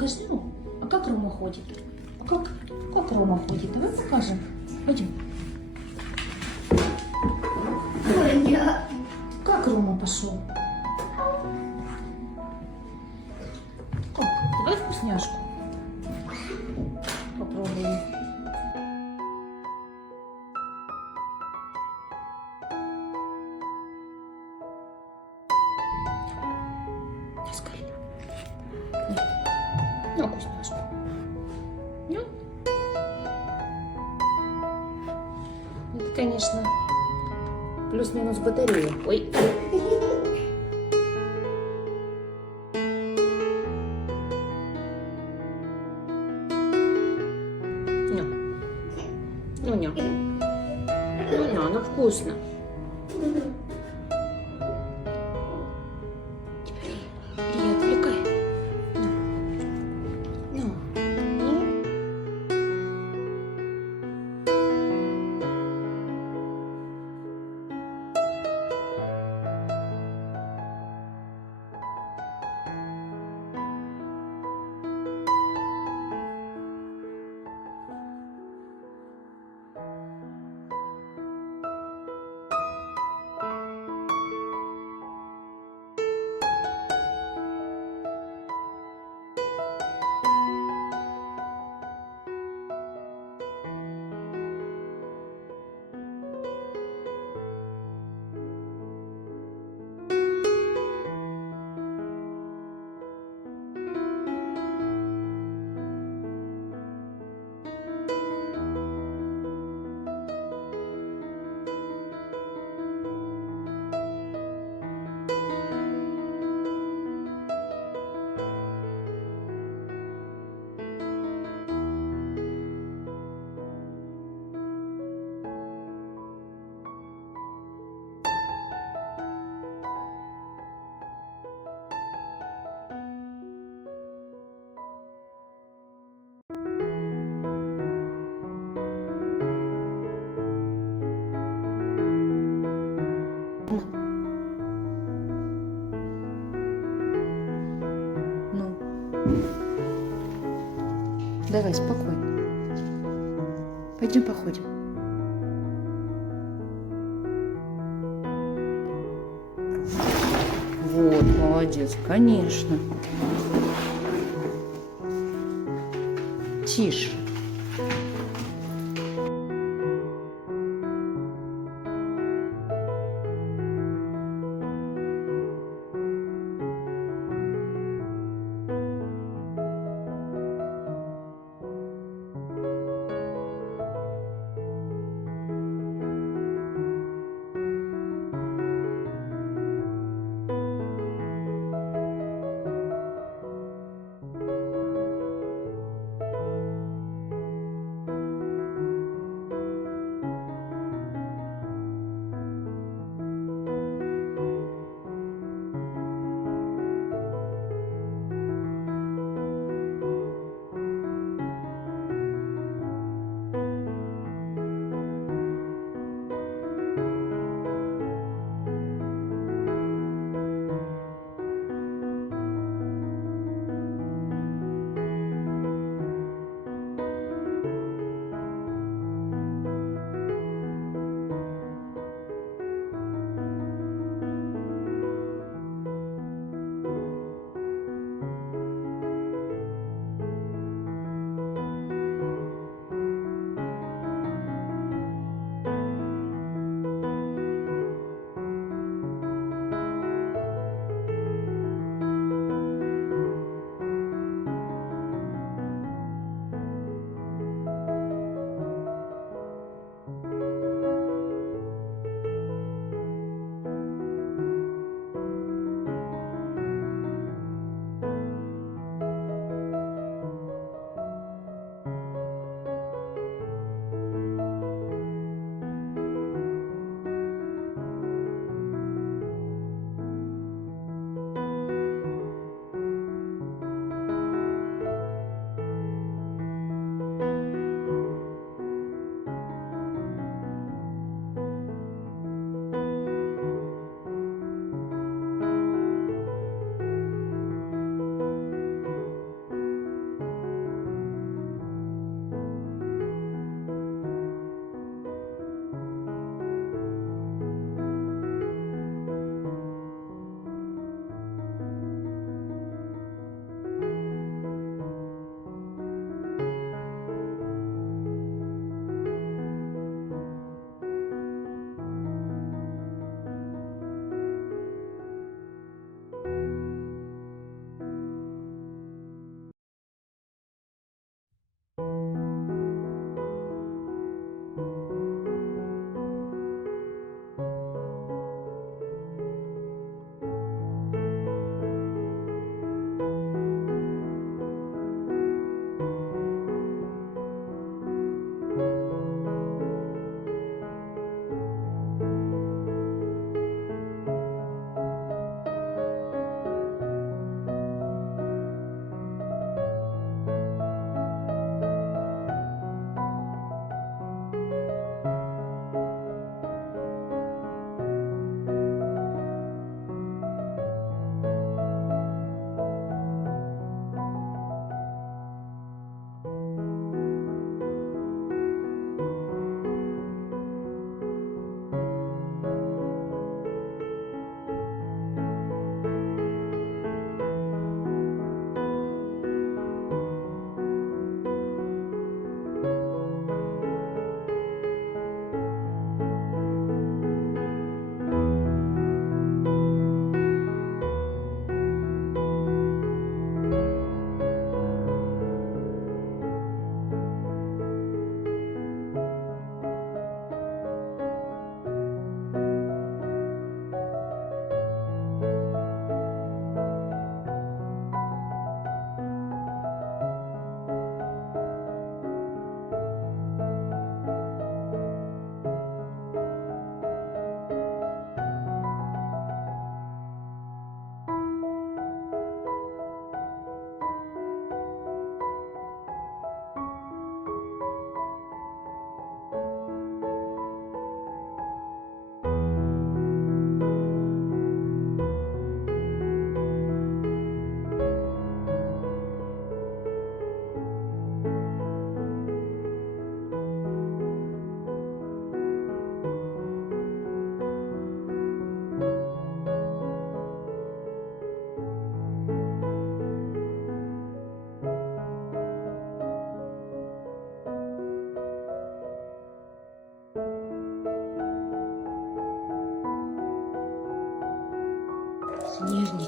покажи, ну, а как Рома ходит? А как Рома ходит? Давай покажем. Пойдем. Как Рома пошел? Как? Давай вкусняшку. Попробуем. На, скорее. На вкусняшку. Ну? Это, конечно, плюс-минус батарея. Ой. Ну-ня. Ну-ня, она вкусно. Бери, отвлекай. Ну. Ну. Давай, спокойно. Пойдем походим. Вот, молодец, конечно. Тише.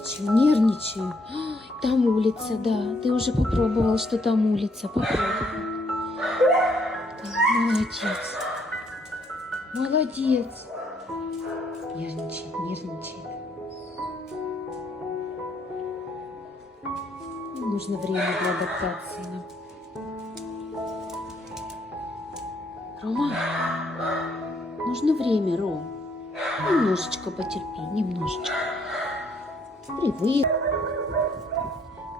Нервничаю, нервничаю. Там улица, да. Ты уже попробовал, что там улица. Попробовал. Да, молодец. Молодец. Нервничает, нервничает. Нужно время для адаптации нам. Рома, нужно время, Ром. Немножечко потерпи, немножечко. Привык.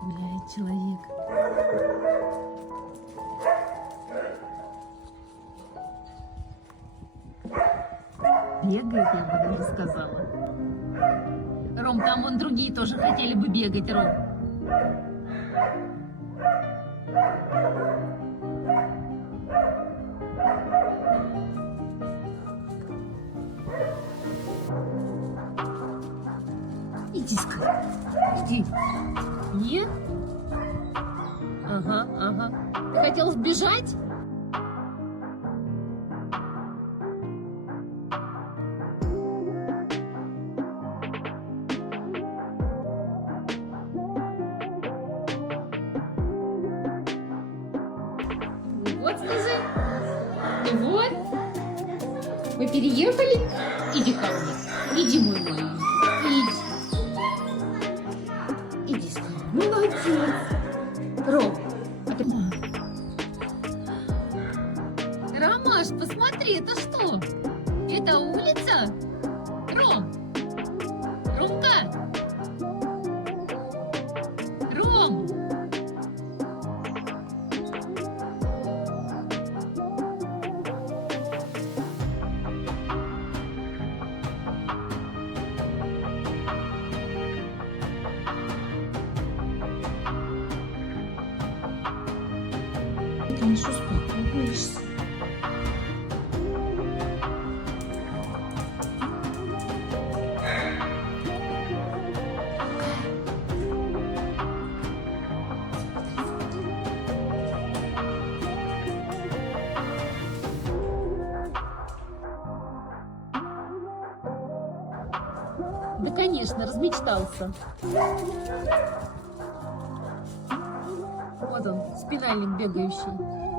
Гуляет человек. Бегает, я бы даже сказала. Ром, там вон другие тоже хотели бы бегать, Ром. Иди скорее. Иди. Нет? Ага, ага. Ты хотел сбежать? Вот, скажи. Ну вот. Мы переехали. Иди ко мне. Иди, мой маленький. Иди. Иди скорее. Молодец. Ром, а ты... Ромаш, посмотри, это что? Это улица? Ром? Ромка? Ром? Ты не успокоишься. Да, конечно, размечтался. Вот он, спинальник бегающий.